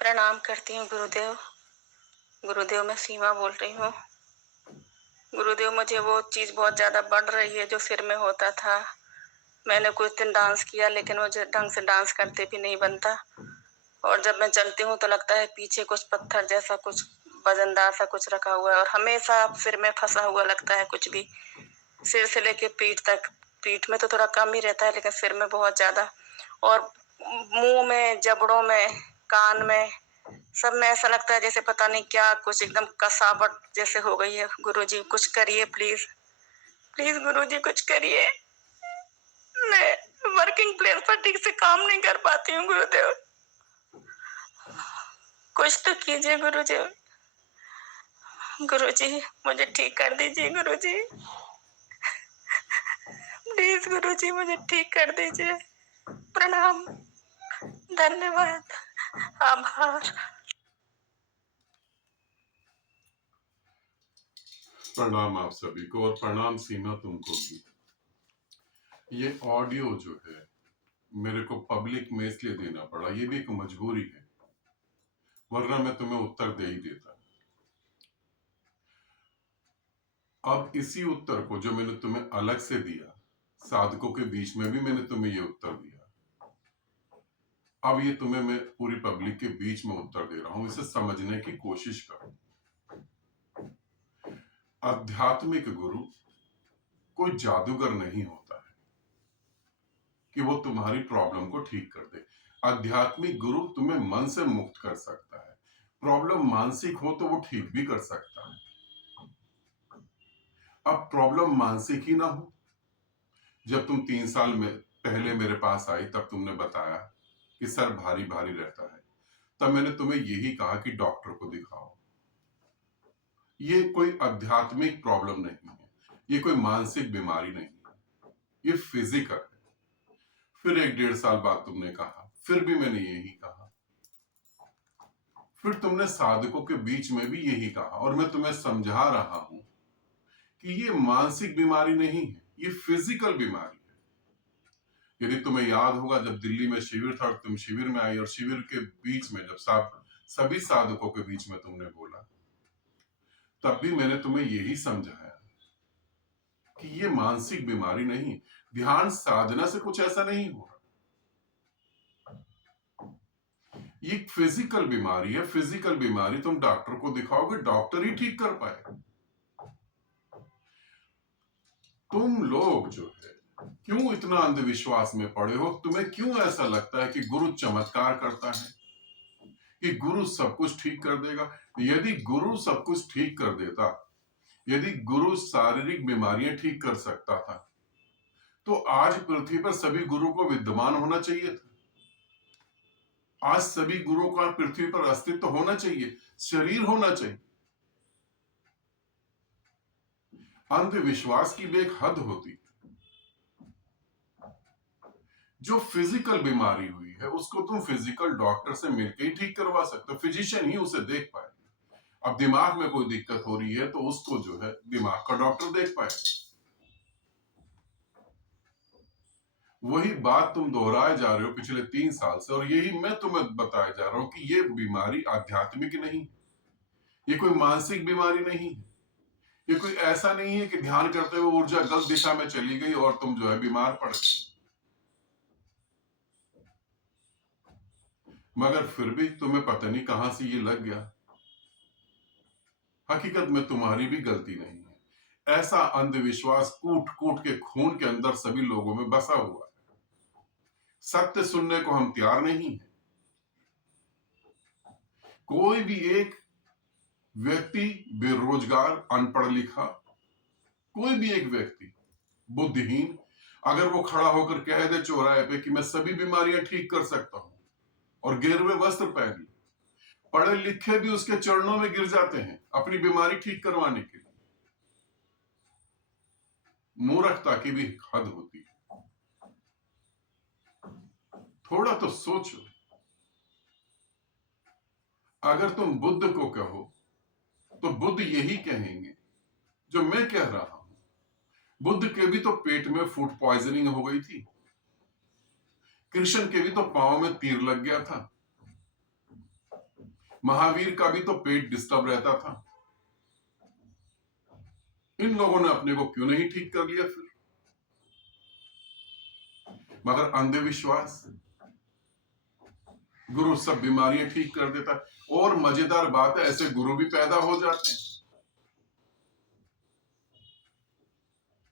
प्रणाम करती हूँ गुरुदेव। गुरुदेव, मैं सीमा बोल रही हूँ। गुरुदेव, मुझे वो चीज़ बहुत ज़्यादा बढ़ रही है जो सिर में होता था। मैंने कुछ दिन डांस किया, लेकिन मुझे ढंग से डांस करते भी नहीं बनता। और जब मैं चलती हूँ तो लगता है पीछे कुछ पत्थर जैसा, कुछ वजनदार सा कुछ रखा हुआ है, और हमेशा सिर में फंसा हुआ लगता है कुछ भी, सिर से लेके पीठ तक। पीठ में तो थोड़ा कम ही रहता है, लेकिन सिर में बहुत ज्यादा। और मुंह में, जबड़ों में, कान में, सब में ऐसा लगता है जैसे पता नहीं क्या, कुछ एकदम कसावट जैसे हो गई है। गुरुजी, कुछ करिए प्लीज। प्लीज गुरुजी, कुछ करिए। मैं वर्किंग प्लेस पर ठीक से काम नहीं कर पाती हूँ गुरुदेव। कुछ तो कीजिए गुरुजी। गुरुजी, मुझे ठीक कर दीजिए गुरुजी। प्लीज गुरुजी, मुझे ठीक कर दीजिए। प्रणाम, धन्यवाद, आभार। प्रणाम आप सभी को, और प्रणाम सीमा तुमको भी। ये ऑडियो जो है मेरे को पब्लिक में इसलिए देना पड़ा, ये भी एक मजबूरी है, वरना मैं तुम्हें उत्तर दे ही देता। अब इसी उत्तर को जो मैंने तुम्हें अलग से दिया, साधकों के बीच में भी मैंने तुम्हें ये उत्तर दिया, अब ये तुम्हें मैं पूरी पब्लिक के बीच में उत्तर दे रहा हूं। इसे समझने की कोशिश करो। आध्यात्मिक गुरु कोई जादूगर नहीं होता है कि वो तुम्हारी प्रॉब्लम को ठीक कर दे। आध्यात्मिक गुरु तुम्हें मन से मुक्त कर सकता है। प्रॉब्लम मानसिक हो तो वो ठीक भी कर सकता है। अब प्रॉब्लम मानसिक ही ना हो। जब तुम 3 साल में पहले मेरे पास आई, तब तुमने बताया कि सर भारी भारी रहता है, तब मैंने तुम्हें यही कहा कि डॉक्टर को दिखाओ। ये कोई आध्यात्मिक प्रॉब्लम नहीं है, ये कोई मानसिक बीमारी नहीं है, ये फिजिकल है। फिर 1-1.5 साल बाद तुमने कहा, फिर भी मैंने यही कहा, फिर तुमने साधकों के बीच में भी यही कहा, और मैं तुम्हें समझा रहा हूं कि ये मानसिक बीमारी नहीं है, ये फिजिकल बीमारी है। यदि तुम्हें याद होगा, जब दिल्ली में शिविर था, तुम शिविर में आई, और शिविर के बीच में जब सभी साधकों के बीच में तुमने बोला, तब भी मैंने तुम्हें यही समझाया कि ये मानसिक बीमारी नहीं, ध्यान साधना से कुछ ऐसा नहीं हो रहा, ये फिजिकल बीमारी है। फिजिकल बीमारी तुम डॉक्टर को दिखाओगे, डॉक्टर ही ठीक कर पाए। तुम लोग जो है क्यों इतना अंधविश्वास में पड़े हो? तुम्हें क्यों ऐसा लगता है कि गुरु चमत्कार करता है, कि गुरु सब कुछ ठीक कर देगा? यदि गुरु सब कुछ ठीक कर देता, यदि गुरु शारीरिक बीमारियां ठीक कर सकता था, तो आज पृथ्वी पर सभी गुरु को विद्यमान होना चाहिए था। आज सभी गुरुओं का पृथ्वी पर अस्तित्व होना चाहिए, शरीर होना चाहिए। अंधविश्वास की भी एक हद होती है। जो फिजिकल बीमारी हुई है उसको तुम फिजिकल डॉक्टर से मिलकर ही ठीक करवा सकते हो, फिजिशियन ही उसे देख पाए। अब दिमाग में कोई दिक्कत हो रही है तो उसको जो है दिमाग का डॉक्टर देख पाए। वही बात तुम दोहराए जा रहे हो पिछले 3 साल से, और यही मैं तुम्हें बताया जा रहा हूं कि ये बीमारी आध्यात्मिक नहीं, ये कोई मानसिक बीमारी नहीं है। ये कोई ऐसा नहीं है कि ध्यान करते हुए ऊर्जा गलत दिशा में चली गई और तुम जो है बीमार पड़ गए। मगर फिर भी तुम्हें पता नहीं कहां से ये लग गया। हकीकत में तुम्हारी भी गलती नहीं है। ऐसा अंधविश्वास कूट कूट के खून के अंदर सभी लोगों में बसा हुआ है। सत्य सुनने को हम तैयार नहीं है। कोई भी एक व्यक्ति, बेरोजगार, अनपढ़ लिखा, कोई भी एक व्यक्ति बुद्धिहीन, अगर वो खड़ा होकर कह दे चौराहे पे कि मैं सभी बीमारियां ठीक कर सकता हूं, और गिरवे वस्त्र पहन ले, पढ़े लिखे भी उसके चरणों में गिर जाते हैं अपनी बीमारी ठीक करवाने के लिए। मूर्खता की भी हद होती है। थोड़ा तो सोचो। अगर तुम बुद्ध को कहो तो बुद्ध यही कहेंगे जो मैं कह रहा हूं। बुद्ध के भी तो पेट में फूड पॉइजनिंग हो गई थी, कृष्ण के भी तो पांव में तीर लग गया था। महावीर का भी तो पेट डिस्टर्ब रहता था। इन लोगों ने अपने को क्यों नहीं ठीक कर लिया फिर? मगर अंधविश्वास, गुरु सब बीमारियां ठीक कर देता है। और मजेदार बात है, ऐसे गुरु भी पैदा हो जाते हैं,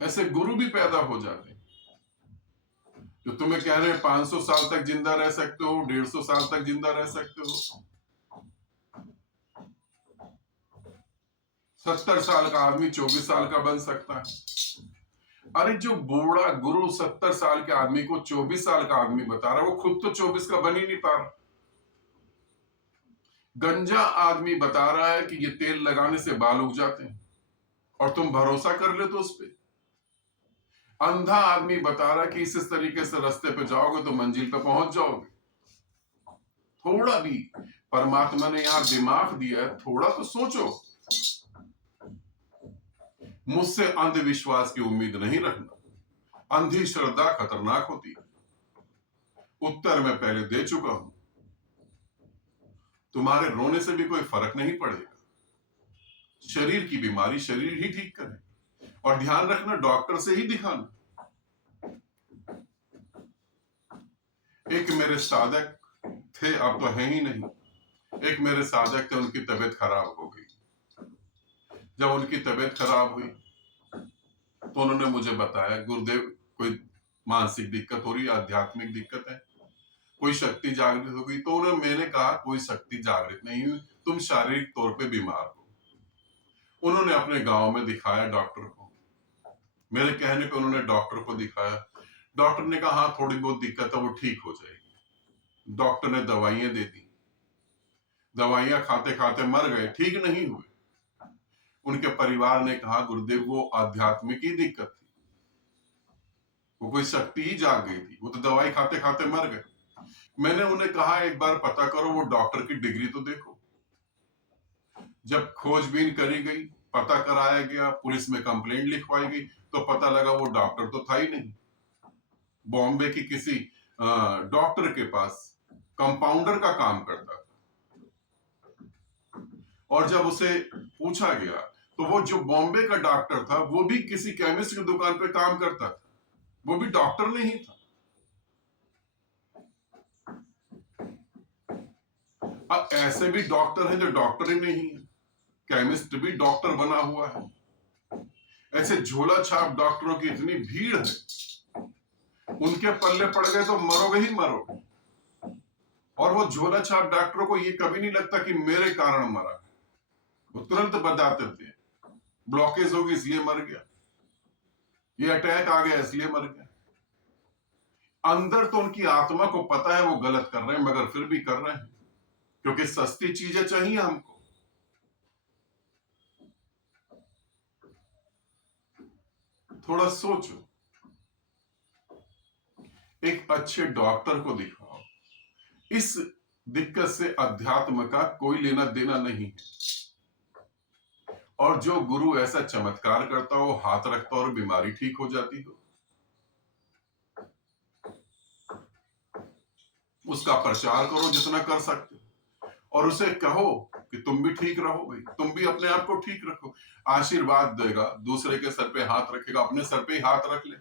ऐसे गुरु भी पैदा हो जाते हैं जो तुम्हें कह रहे हैं 500 साल तक जिंदा रह सकते हो, 150 साल तक जिंदा रह सकते हो। 70 साल का आदमी 24 साल का बन सकता है। अरे जो बूढ़ा गुरु 70 साल के आदमी को 24 साल का आदमी बता रहा है, वो खुद तो 24 का बन ही नहीं पा रहा। गंजा आदमी बता रहा है कि ये तेल लगाने से बाल उग जाते हैं, और तुम भरोसा कर लेते हो उस पे। अंधा आदमी बता रहा है कि इस तरीके से रास्ते पे जाओगे तो मंजिल पे पहुंच जाओगे। थोड़ा भी परमात्मा ने यहां दिमाग दिया है, थोड़ा तो सोचो। मुझसे अंधविश्वास की उम्मीद नहीं रखना। अंधी श्रद्धा खतरनाक होती है। उत्तर मैं पहले दे चुका हूं। तुम्हारे रोने से भी कोई फर्क नहीं पड़ेगा। शरीर की बीमारी शरीर ही ठीक करे, और ध्यान रखना डॉक्टर से ही दिखाना। एक मेरे साधक थे, अब तो है ही नहीं। एक मेरे साधक थे, उनकी तबीयत खराब हो गई। जब उनकी तबीयत खराब हुई तो उन्होंने मुझे बताया, गुरुदेव कोई मानसिक दिक्कत हो रही है, आध्यात्मिक दिक्कत है, कोई शक्ति जागृत हो गई। तो मैंने कहा कोई शक्ति जागृत नहीं हुई, तुम शारीरिक तौर पे बीमार हो। उन्होंने अपने गांव में दिखाया डॉक्टर को। मेरे कहने पे उन्होंने डॉक्टर को दिखाया। डॉक्टर ने कहा हाँ थोड़ी बहुत दिक्कत है, वो ठीक हो जाएगी। डॉक्टर ने दवाइयां दे दी, दवाइयां खाते खाते मर गए, ठीक नहीं हुए। उनके परिवार ने कहा गुरुदेव वो आध्यात्मिक ही दिक्कत थी, वो कोई शक्ति ही जाग गई थी, वो तो दवाई खाते खाते मर गए। मैंने उन्हें कहा एक बार पता करो, वो डॉक्टर की डिग्री तो देखो। जब खोजबीन करी गई, पता कराया गया, पुलिस में कंप्लेंट लिखवाई गई, तो पता लगा वो डॉक्टर तो था ही नहीं। बॉम्बे की किसी डॉक्टर के पास कंपाउंडर का काम करता था। और जब उसे पूछा गया तो वो जो बॉम्बे का डॉक्टर था, वो भी किसी केमिस्ट की दुकान पे काम करता था, वो भी डॉक्टर नहीं था। अब ऐसे भी डॉक्टर हैं जो डॉक्टर ही नहीं है, केमिस्ट भी डॉक्टर बना हुआ है। ऐसे झोला छाप डॉक्टरों की इतनी भीड़ है, उनके पल्ले पड़ गए तो मरोगे ही मरोगे। और वो झोला छाप डॉक्टरों को ये कभी नहीं लगता कि मेरे कारण मरा है, वो तुरंत बता देते हैं ब्लॉकेज होगी इसलिए मर गया, ये अटैक आ गया इसलिए मर गया। अंदर तो उनकी आत्मा को पता है वो गलत कर रहे हैं, मगर फिर भी कर रहे हैं, क्योंकि सस्ती चीजें चाहिए हमको। थोड़ा सोचो, एक अच्छे डॉक्टर को दिखाओ। इस दिक्कत से अध्यात्म का कोई लेना देना नहीं है। और जो गुरु ऐसा चमत्कार करता हो, हाथ रखता हो और बीमारी ठीक हो जाती हो, उसका प्रचार करो जितना कर सकते हो, और उसे कहो कि तुम भी ठीक रहो भाई, तुम भी अपने आप को ठीक रखो। आशीर्वाद देगा, दूसरे के सर पे हाथ रखेगा, अपने सर पे ही हाथ रख ले।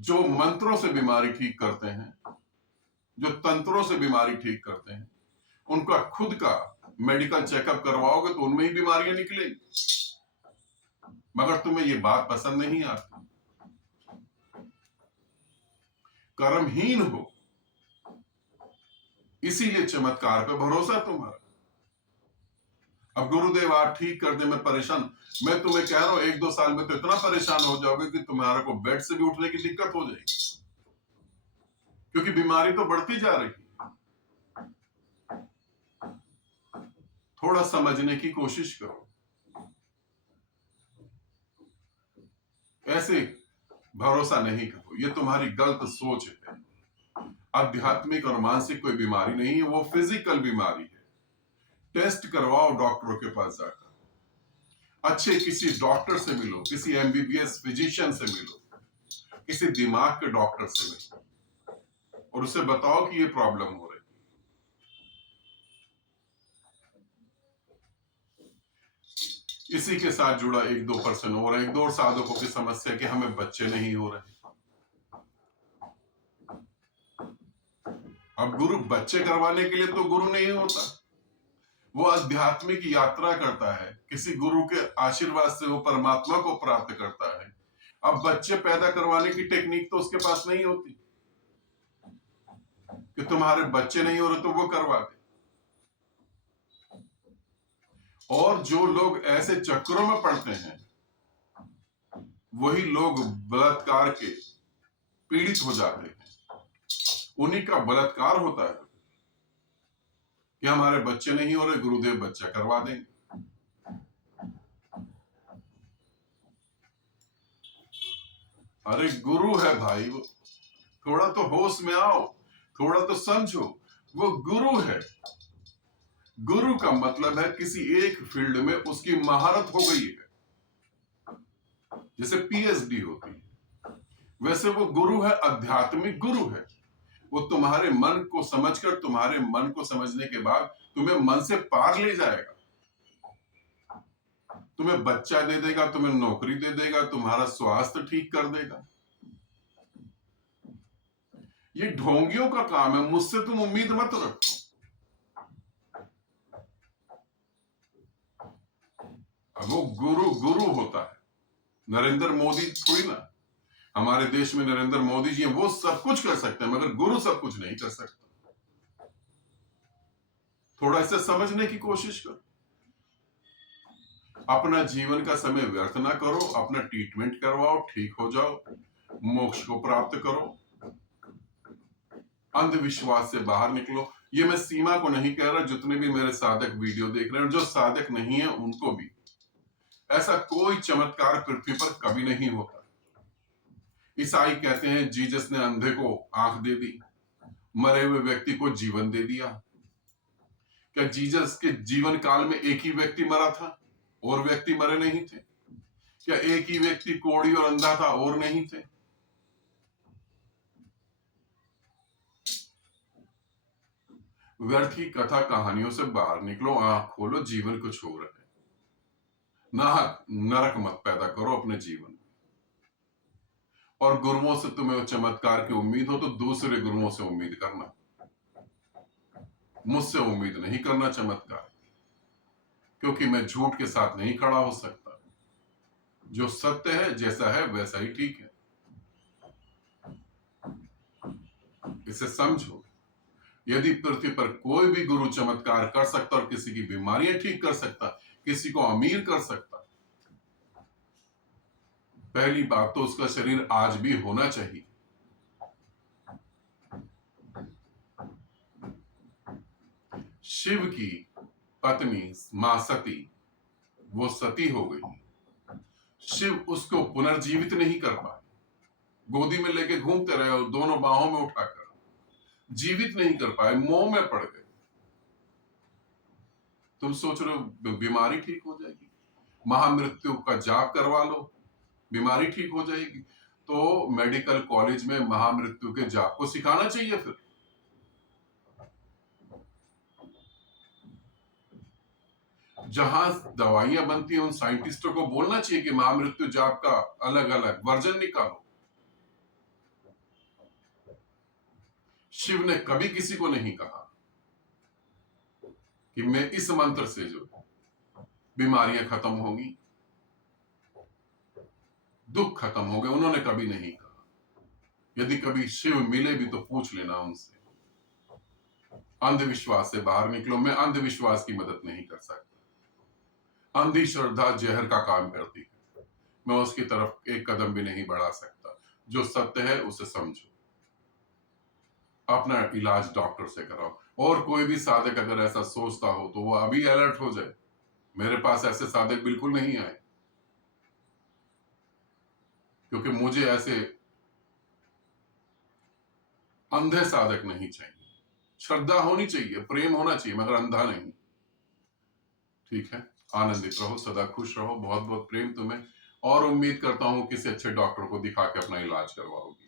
जो मंत्रों से बीमारी ठीक करते हैं, जो तंत्रों से बीमारी ठीक करते हैं, उनका खुद का मेडिकल चेकअप करवाओगे तो उनमें ही बीमारियां निकलेंगी। मगर तुम्हें ये बात पसंद नहीं आती, कर्महीन हो, इसीलिए चमत्कार पे भरोसा तुम्हारा। अब गुरुदेव आप ठीक कर दे, मैं परेशान। मैं तुम्हें कह रहा हूं 1-2 साल में तो इतना परेशान हो जाओगे कि तुम्हारे को बेड से भी उठने की दिक्कत हो जाएगी, क्योंकि बीमारी तो बढ़ती जा रही है। थोड़ा समझने की कोशिश करो। ऐसे भरोसा नहीं करो, ये तुम्हारी गलत सोच है। आध्यात्मिक और मानसिक कोई बीमारी नहीं है, वो फिजिकल बीमारी है। टेस्ट करवाओ डॉक्टरों के पास जाकर, अच्छे किसी डॉक्टर से मिलो, किसी एमबीबीएस फिजिशियन से मिलो, किसी दिमाग के डॉक्टर से मिलो, और उसे बताओ कि ये प्रॉब्लम हो रही है। इसी के साथ जुड़ा 1-2% और 1-2 साधकों की समस्या कि हमें बच्चे नहीं हो रहे। अब गुरु बच्चे करवाने के लिए तो गुरु नहीं होता, वो आध्यात्मिक यात्रा करता है, किसी गुरु के आशीर्वाद से वो परमात्मा को प्राप्त करता है। अब बच्चे पैदा करवाने की टेक्निक तो उसके पास नहीं होती कि तुम्हारे बच्चे नहीं हो रहे तो वो करवा दे। और जो लोग ऐसे चक्रों में पड़ते हैं वही लोग बलात्कार के पीड़ित हो जाते हैं। उन्हीं का बलात्कार होता है कि हमारे बच्चे नहीं हो रहे, गुरुदेव बच्चा करवा देंगे। अरे गुरु है भाई, वो थोड़ा तो होश में आओ, थोड़ा तो समझो, वो गुरु है। गुरु का मतलब है किसी एक फील्ड में उसकी महारत हो गई है, जैसे पीएचडी होती है, वैसे वो गुरु है, आध्यात्मिक गुरु है। वो तुम्हारे मन को समझकर, तुम्हारे मन को समझने के बाद तुम्हें मन से पार ले जाएगा, तुम्हें बच्चा दे देगा, तुम्हें नौकरी दे देगा, तुम्हारा स्वास्थ्य ठीक कर देगा। ये ढोंगियों का काम है, मुझसे तुम उम्मीद मत रखो। अब वो गुरु गुरु होता है, नरेंद्र मोदी थोड़ी ना। हमारे देश में नरेंद्र मोदी जी हैं, वो सब कुछ कर सकते हैं, मगर गुरु सब कुछ नहीं कर सकता। थोड़ा इसे समझने की कोशिश करो। अपना जीवन का समय व्यर्थ ना करो, अपना ट्रीटमेंट करवाओ, ठीक हो जाओ, मोक्ष को प्राप्त करो, अंधविश्वास से बाहर निकलो। ये मैं सीमा को नहीं कह रहा, जितने भी मेरे साधक वीडियो देख रहे हैं, जो साधक नहीं है उनको भी, ऐसा कोई चमत्कार पृथ्वी पर कभी नहीं होता। ईसाई कहते हैं जीसस ने अंधे को आंख दे दी, मरे हुए व्यक्ति को जीवन दे दिया। क्या जीसस के जीवन काल में एक ही व्यक्ति मरा था और व्यक्ति मरे नहीं थे? क्या एक ही व्यक्ति कोढ़ी और अंधा था और नहीं थे? व्यर्थ की कथा कहानियों से बाहर निकलो, आंख खोलो, जीवन कुछ हो रहा है। नाहक नरक मत पैदा करो अपने जीवन में। और गुरुओं से तुम्हें चमत्कार की उम्मीद हो तो दूसरे गुरुओं से उम्मीद करना, मुझसे उम्मीद नहीं करना चमत्कार, क्योंकि मैं झूठ के साथ नहीं खड़ा हो सकता। जो सत्य है, जैसा है वैसा ही ठीक है, इसे समझो। यदि पृथ्वी पर कोई भी गुरु चमत्कार कर सकता और किसी की बीमारियां ठीक कर सकता, किसी को अमीर कर सकता, पहली बात तो उसका शरीर आज भी होना चाहिए। शिव की पत्नी मां सती, वो सती हो गई, शिव उसको पुनर्जीवित नहीं कर पाए, गोदी में लेके घूमते रहे और दोनों बाहों में उठाकर जीवित नहीं कर पाए, मोह में पड़ गए। तुम सोच रहे हो बीमारी ठीक हो जाएगी, महामृत्यु का जाप करवा लो, बीमारी ठीक हो जाएगी। तो मेडिकल कॉलेज में महामृत्यु के जाप को सिखाना चाहिए। फिर जहां दवाइयां बनती हैं उन साइंटिस्टों को बोलना चाहिए कि महामृत्यु जाप का अलग अलग वर्जन निकालो। शिव ने कभी किसी को नहीं कहा कि मैं इस मंत्र से जो बीमारियां खत्म होंगी, दुख खत्म हो गए, उन्होंने कभी नहीं कहा। यदि कभी शिव मिले भी तो पूछ लेना उनसे। अंधविश्वास से बाहर निकलो। मैं अंधविश्वास की मदद नहीं कर सकता। अंधी श्रद्धा जहर का काम करती है, मैं उसकी तरफ एक कदम भी नहीं बढ़ा सकता। जो सत्य है उसे समझो, अपना इलाज डॉक्टर से कराओ। और कोई भी साधक अगर ऐसा सोचता हो तो वो अभी अलर्ट हो जाए। मेरे पास ऐसे साधक बिल्कुल नहीं आए, क्योंकि मुझे ऐसे अंधे साधक नहीं चाहिए। श्रद्धा होनी चाहिए, प्रेम होना चाहिए, मगर अंधा नहीं। ठीक है, आनंदित रहो, सदा खुश रहो। बहुत बहुत प्रेम तुम्हें, और उम्मीद करता हूं किसी अच्छे डॉक्टर को दिखा के अपना इलाज करवाओगे।